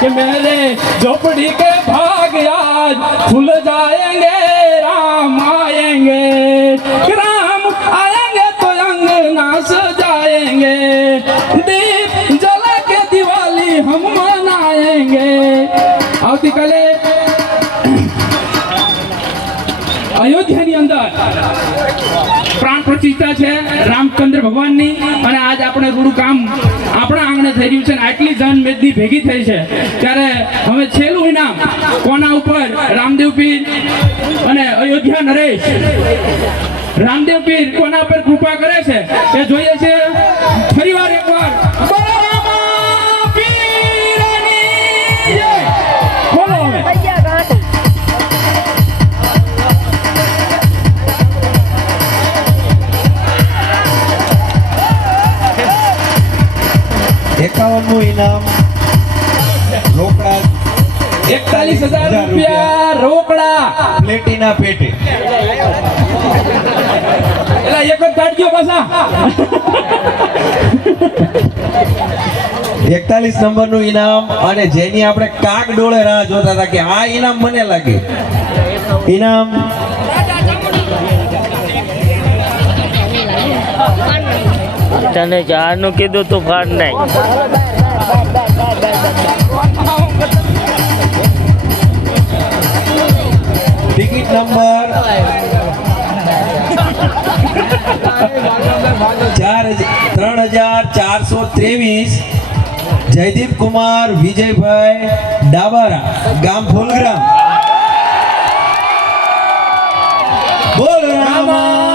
कि मेरे झोपड़ी के भाग आज खुल जाएंगे, राम आएंगे, राम आएंगे तो अंगना सजाएंगे, दीप जला के दिवाली हम मनाएंगे। आवती काले અયોધ્યાની અંદર પ્રાણ પ્રતિષ્ઠા છે રામચંદ્ર ભગવાનની અને આજ આપણે થોડું કામ આપણા આંગણે થઈ રહ્યું છે ને આટલી જન મેદની ભેગી થઈ છે ત્યારે હવે છેલ્લું ઇનામ કોના ઉપર રામદેવ પીર અને અયોધ્યા નરેશ રામદેવ પીર કોના પર કૃપા કરે છે એ જોઈએ છે ફરીવાર એકવાર બલરામા પીરની જય બોલો હવે 51નું ઇનામ રોકડા 41,000 રૂપિયા રોકડા પ્લેટિના પેટે એલા એક જ કાઢજો પાછા 41 નંબરનું ઇનામ અને જેની આપણે કાક ડોળે રાહ જોતા હતા કે આ ઇનામ મને લાગે ઇનામ તને જારનું કીધું તુફાન નહીં ટિકિટ નંબર 3423 જયદીપ કુમાર વિજયભાઈ ડાબારા ગામ ફૂલગ્રામ બોલ રામા